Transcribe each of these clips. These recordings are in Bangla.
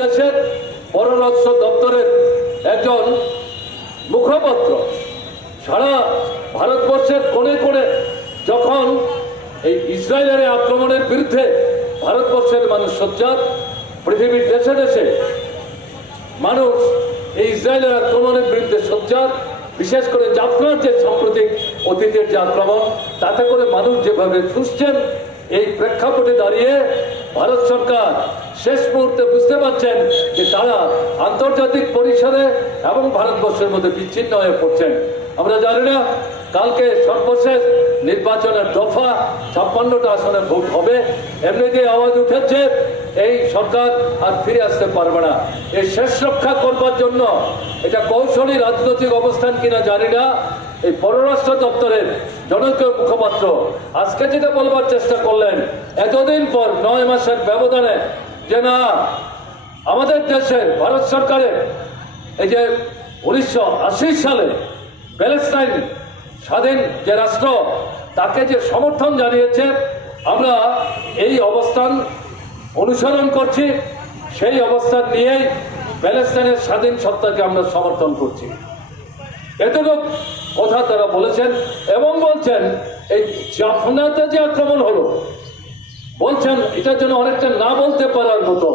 দেশের পররাষ্ট্র দপ্তরের একজন মুখপাত্র সারা ভারতবর্ষের কোণে কোণে যখন এই ইসরায়েলের আক্রমণের বিরুদ্ধে ভারতবর্ষের মানুষ সোচ্চার, পৃথিবীর দেশে দেশে মানুষ এই ইসরায়েলের আক্রমণের বিরুদ্ধে সোচ্চার। বিশেষ করে জাফনার যে সাম্প্রতিক অতীতের যে আক্রমণ, তাতে করে মানুষ যেভাবে ফুসছেন, এই প্রেক্ষাপটে দাঁড়িয়ে ভারত সরকার শেষ মুহূর্তে বুঝতে পারছেন যে তারা আন্তর্জাতিক পরিসরে এবং ভারতবর্ষের মধ্যে বিচ্ছিন্ন হয়ে পড়ছেন। আমরা জানি না কালকে সর্বশেষ নির্বাচনের দফা 56টা আসনে ভোট হবে, এমনিতে আওয়াজ উঠেছে এই সরকার আর ফিরে আসতে পারবে না। এই শেষ রক্ষা করবার জন্য এটা কৌশলী রাজনৈতিক অবস্থান কিনা জানি না, এই পররাষ্ট্র দপ্তরের জনপ্রিয় মুখপাত্র আজকে যেটা বলবার চেষ্টা করলেন, এতদিন পর 9 মাসের ব্যবধানে, যে না আমাদের দেশের ভারত সরকারের এই যে 1980 সালে প্যালেস্টাইন স্বাধীন যে রাষ্ট্র, তাকে যে সমর্থন জানিয়েছে, আমরা এই অবস্থান অনুসরণ করছি, সেই অবস্থান নিয়েই প্যালেস্টাইনের স্বাধীন সত্তাকে আমরা সমর্থন করছি। এতটুকু কথা তারা বলেছেন এবং বলছেন এই জাফনাতে যে আক্রমণ হলো, বলছেন এটার জন্য অনেকটা না বলতে পারার মতো।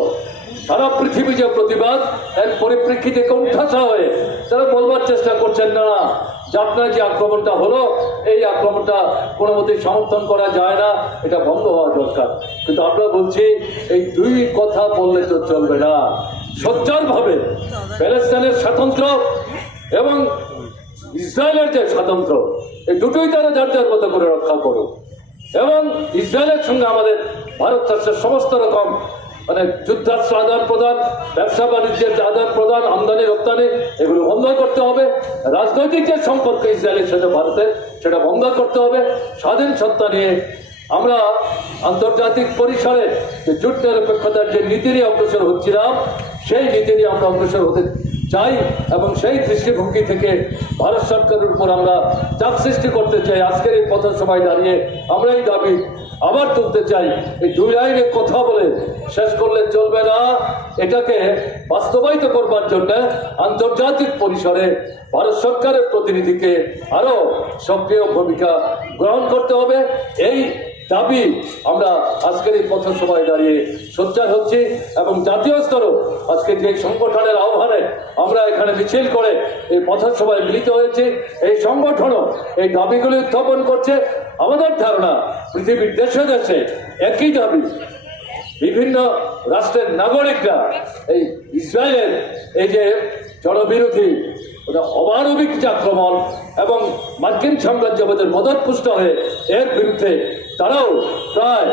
সারা পৃথিবী যে প্রতিবাদ, এর পরিপ্রেক্ষিতে কোণঠাসা হয়ে তারা বলবার চেষ্টা করছেন না, জাফনায় যে আক্রমণটা হলো, এই আক্রমণটা কোনো মতেই সমর্থন করা যায় না, এটা বন্ধ হওয়া দরকার। কিন্তু আমরা বলছি এই দুই কথা বললে তো চলবে না। সোচ্চারভাবে প্যালেস্টাইনের স্বাতন্ত্র্য এবং ইসরায়েলের যে স্বাতন্ত্র্য, এই দুটোই তারা যার যার মতো করে রক্ষা করুক এবং ইসরায়েলের সঙ্গে আমাদের ভারতবর্ষের সমস্ত রকম যুদ্ধাস্ত্র আদান প্রদান, ব্যবসা বাণিজ্যের আদান প্রদান, আমদানি রপ্তানি, এগুলো বন্ধ করতে হবে। রাজনৈতিক যে সম্পর্ক ইসরায়েলের সাথে ভারতের, সেটা বন্ধ করতে হবে। স্বাধীন সত্তা নিয়ে আমরা আন্তর্জাতিক পরিসরে যে জোট নিরপেক্ষতার যে নীতি নিয়ে অগ্রসর হচ্ছিলাম, সেই নীতি নিয়ে আমরা অগ্রসর হতে চাই এবং সেই দৃষ্টিভঙ্গি থেকে ভারত সরকারের উপর আমরা চাপ সৃষ্টি করতে চাই। আজকের এই পথসভায় দাঁড়িয়ে আমরা এই দাবি আবার তুলতে চাই। এই দুই লাইনে কথা বলে শেষ করলে চলবে না, এটাকে বাস্তবায়িত করবার জন্য আন্তর্জাতিক পরিসরে ভারত সরকারের প্রতিনিধিকে আরো সক্রিয় ভূমিকা গ্রহণ করতে হবে। এই দাবি আমরা আজকের এই পথসভায় দাঁড়িয়ে সোচ্চার হচ্ছি এবং জাতীয় স্তরেও আজকে যে সংগঠনের আহ্বানে আমরা এখানে মিছিল করে এই পথসভায় মিলিত হয়েছি, এই সংগঠনও এই দাবিগুলি উত্থাপন করছে। আমাদের ধারণা পৃথিবীর দেশে দেশে একই দাবি, বিভিন্ন রাষ্ট্রের নাগরিকরা এই ইসরায়েলের এই যে জনবিরোধী অমানবিক যে আক্রমণ এবং মার্কিন সাম্রাজ্যবাদের মদতপুষ্ট হয়ে এর বিরুদ্ধে তারাও প্রায়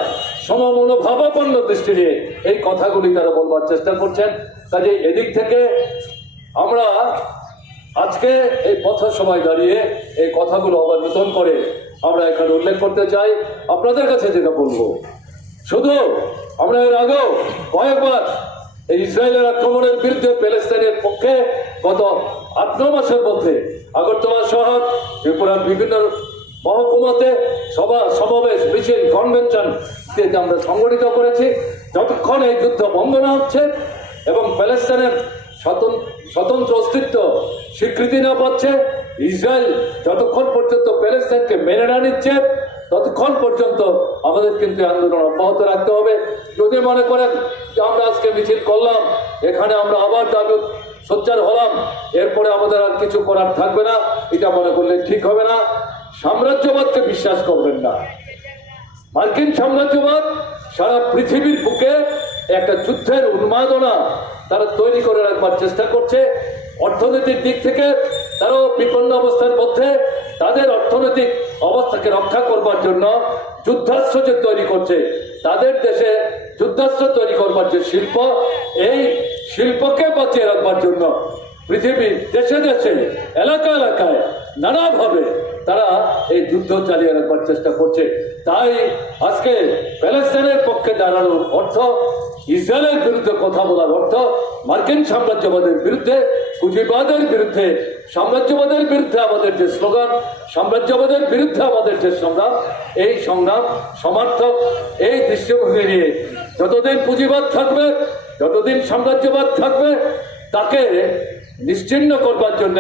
সমমনোভাবাপন্ন দৃষ্টি নিয়ে এই কথাগুলি তারা বলবার চেষ্টা করছেন। কাজে এদিক থেকে আমরা আজকে এই পথসভায় দাঁড়িয়ে এই কথাগুলো আবার নতুন করে আমরা এখানে উল্লেখ করতে চাই। আপনাদের কাছে যেটা বলবো, শুধু আমরা এর আগেও কয়েকবার এই ইসরায়েলের আক্রমণের বিরুদ্ধে প্যালেস্টাইনের পক্ষে গত 8-9 মাসের মধ্যে আগরতলা শহর, ত্রিপুরার বিভিন্ন মহকুমাতে সভা সমাবেশ, মিছিল, কনভেনশন আমরা সংগঠিত করেছি। যতক্ষণ এই যুদ্ধ বন্ধ না হচ্ছে এবং প্যালেস্টাইনের স্বতন্ত্র অস্তিত্ব স্বীকৃতি না পাচ্ছে, ইসরায়েল যতক্ষণ পর্যন্ত প্যালেস্টাইনকে মেনে না নিচ্ছে, ততক্ষণ পর্যন্ত আমাদের কিন্তু আন্দোলন অব্যাহত রাখতে হবে। যদি মনে করেন যে আমরা আজকে মিছিল করলাম, এখানে আমরা আবার দাবি সোচ্চার হলাম, এরপরে আমাদের আর কিছু করার থাকবে না, এটা মনে করলে ঠিক হবে না। সাম্রাজ্যবাদকে বিশ্বাস করবেন না। মার্কিন সাম্রাজ্যবাদ সারা পৃথিবীর বুকে একটা যুদ্ধের উন্মাদনা তারা তৈরি করে রাখবার চেষ্টা করছে। অর্থনৈতিক দিক থেকে তারাও বিপন্ন অবস্থার মধ্যে তাদের অর্থনৈতিক অবস্থাকে রক্ষা করবার জন্য যুদ্ধাস্ত্র যে তৈরি করছে, তাদের দেশে যুদ্ধাস্ত্র তৈরি করবার যে শিল্প, এই শিল্পকে বাঁচিয়ে রাখবার জন্য পৃথিবীর দেশে দেশে এলাকা এলাকায় নানাভাবে তারা এই যুদ্ধ চালিয়ে রাখবার চেষ্টা করছে। তাই আজকে প্যালেস্টাইনের পক্ষে দাঁড়ানোর অর্থ, ইসরায়েলের বিরুদ্ধে কথা বলার অর্থ, মার্কিন সাম্রাজ্যবাদের বিরুদ্ধে, পুঁজিবাদের বিরুদ্ধে, সাম্রাজ্যবাদের বিরুদ্ধে আমাদের যে স্লোগান, সাম্রাজ্যবাদের বিরুদ্ধে আমাদের যে সংগ্রাম, এই সংগ্রাম সমর্থক এই দৃষ্টিভঙ্গি নিয়ে যতদিন পুঁজিবাদ থাকবে যতদিন সাম্রাজ্যবাদ থাকবে তাকে নিশ্চিহ্ন করবার জন্য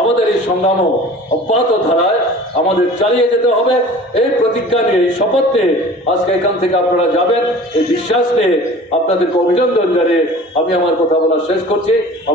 আমাদের এই সংগ্রামও অব্যাহত ধারায় আমাদের চালিয়ে যেতে হবে। এই প্রতিজ্ঞা নিয়ে, এই শপথ নিয়ে আজকে এখান থেকে আপনারা যাবেন, এই বিশ্বাস নিয়ে আপনাদেরকে অভিনন্দন জানিয়ে আমি আমার কথা বলা শেষ করছি।